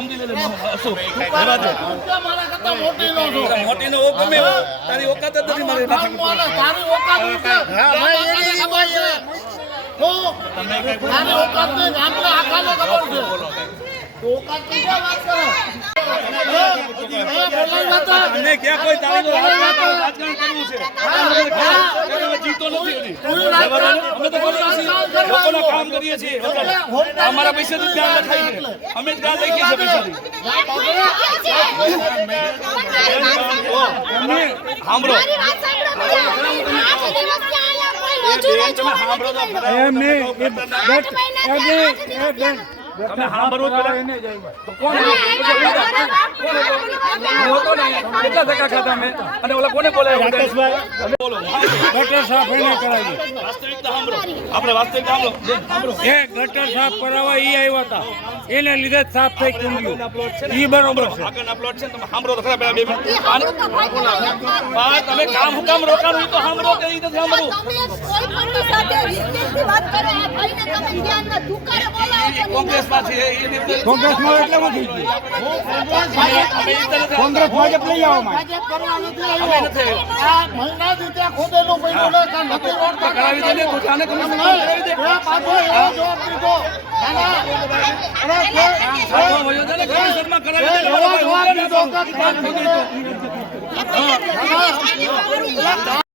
સમજી લે મોટી નો ગમે તારી ઓકાત જ નથી મારી તારી ઓકાત અને ક્યાં કોઈ તારી રાજકારણ કરવું છે જીતો નથી અમે તો લોકોના કામ કરીએ છીએ અમારા પૈસાથી ધ્યાન રખાય છે અમે ધ્યાન લઈએ છીએ પૈસાથી સાંભળો એમ નહીં તમે સાંભળવું એને કેટલા ધક્કા ખાતા અમે અને ઓલા કોને બોલાવ્યા બોલો ગટર સાફ એને કરાવી વાસ્તવિકતા સાંભળો આપણે વાસ્તવિકતા સાંભળો એ ગટર સાફ કરાવવા ઈ આવ્યા હતા એને લીધે જ સાફ થઈ ગયું ઈ બરોબર છે આગળના પ્લોટ છે તમે સાંભળો તો ખરા પેલા બે તમે કામ હુકામ રોકાણું તો સાંભળો કે ઈ તો સાંભળો કોંગ્રેસમાં છે કોંગ્રેસમાં એટલે વધી ગયું કોંગ્રેસ ભાજપ લઈ આવવામાં કરાવી દે ને આને કમિશન કરાવી દે કમિશનમાં કરાવી દે